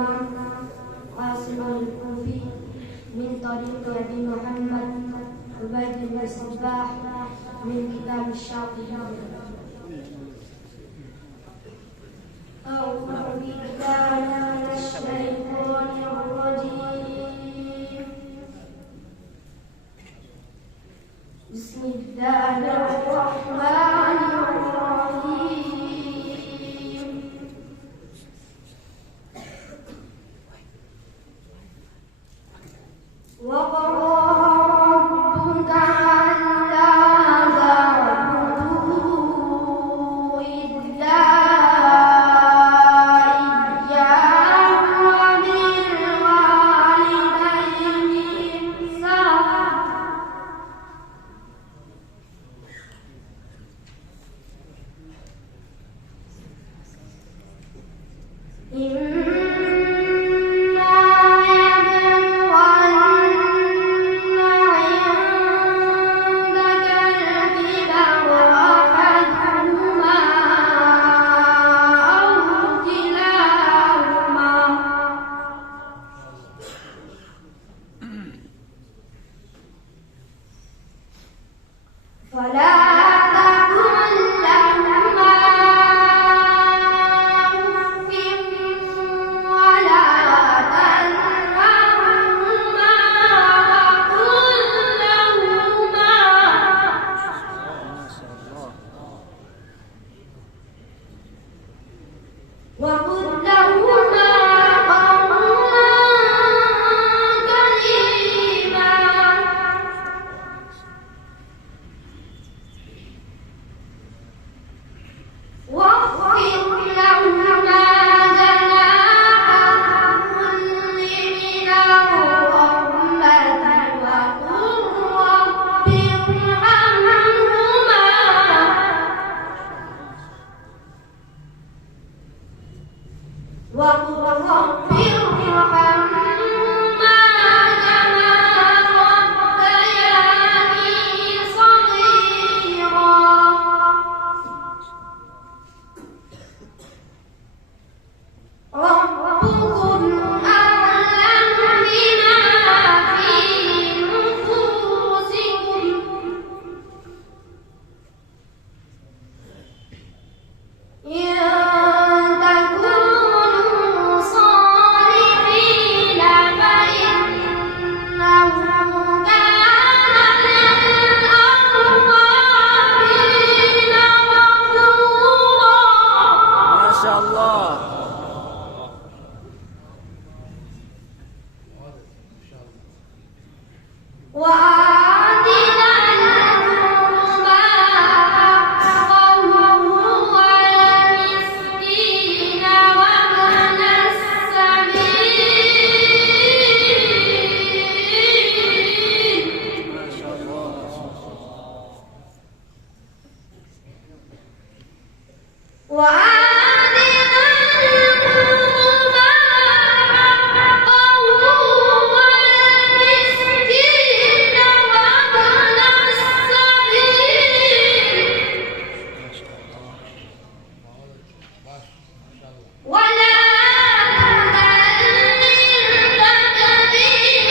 الإمام عاصم الكوفي من طريق أبي محمد عبيد بن الصباح من كتاب الشاطبي. أعوذ بالله من الشيطان الرجيم. بسم الله الرحمن الرحيم. وقضى ربك ألا تعبدوا إلا إياه وبالوالدين إحسانا. فلا تقل لهما أف ولا تنهرهما وقل لهما قولا كريما. واخفض لهما جناح الذل من الرحمة وقل رب ارحمهما كما ربياني صغيرا. ربكم أعلم بما في نفوسكم إن تكونوا صالحين فإنه كان للأوابين غفورا. ما شاء الله. وآتنا القربى حقه والمسكين وابن السبيل. ما شاء الله. وآتنا القربى حقه والمسكين وابن السبيل ولا تبذل تبذيرا.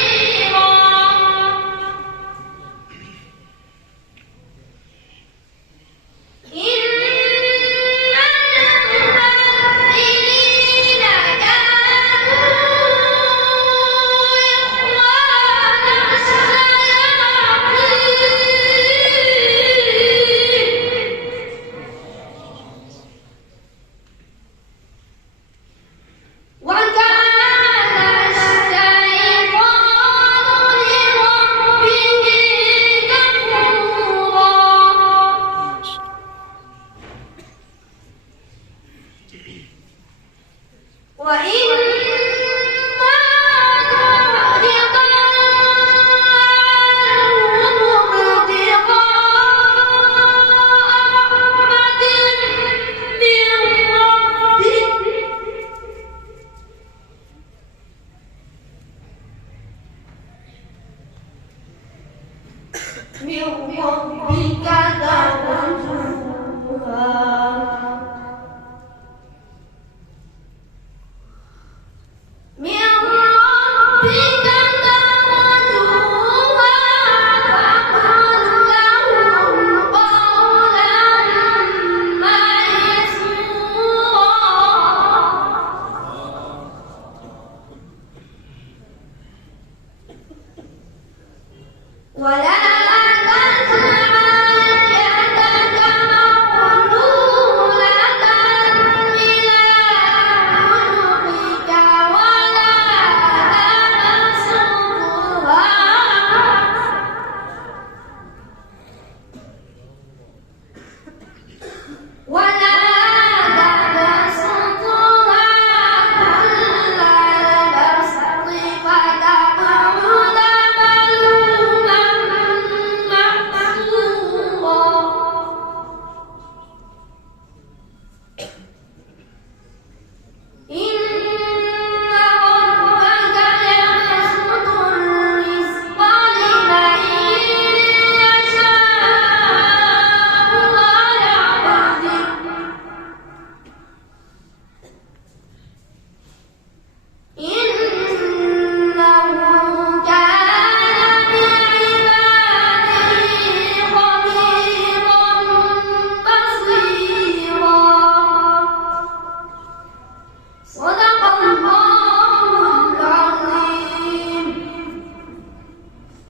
إن المبذلين كانوا إخوان الشياطين وكان الشيطان لربه كفورا. وإما تعرضن عنهم ابتغاء رحمة من ربك ترجوها ربك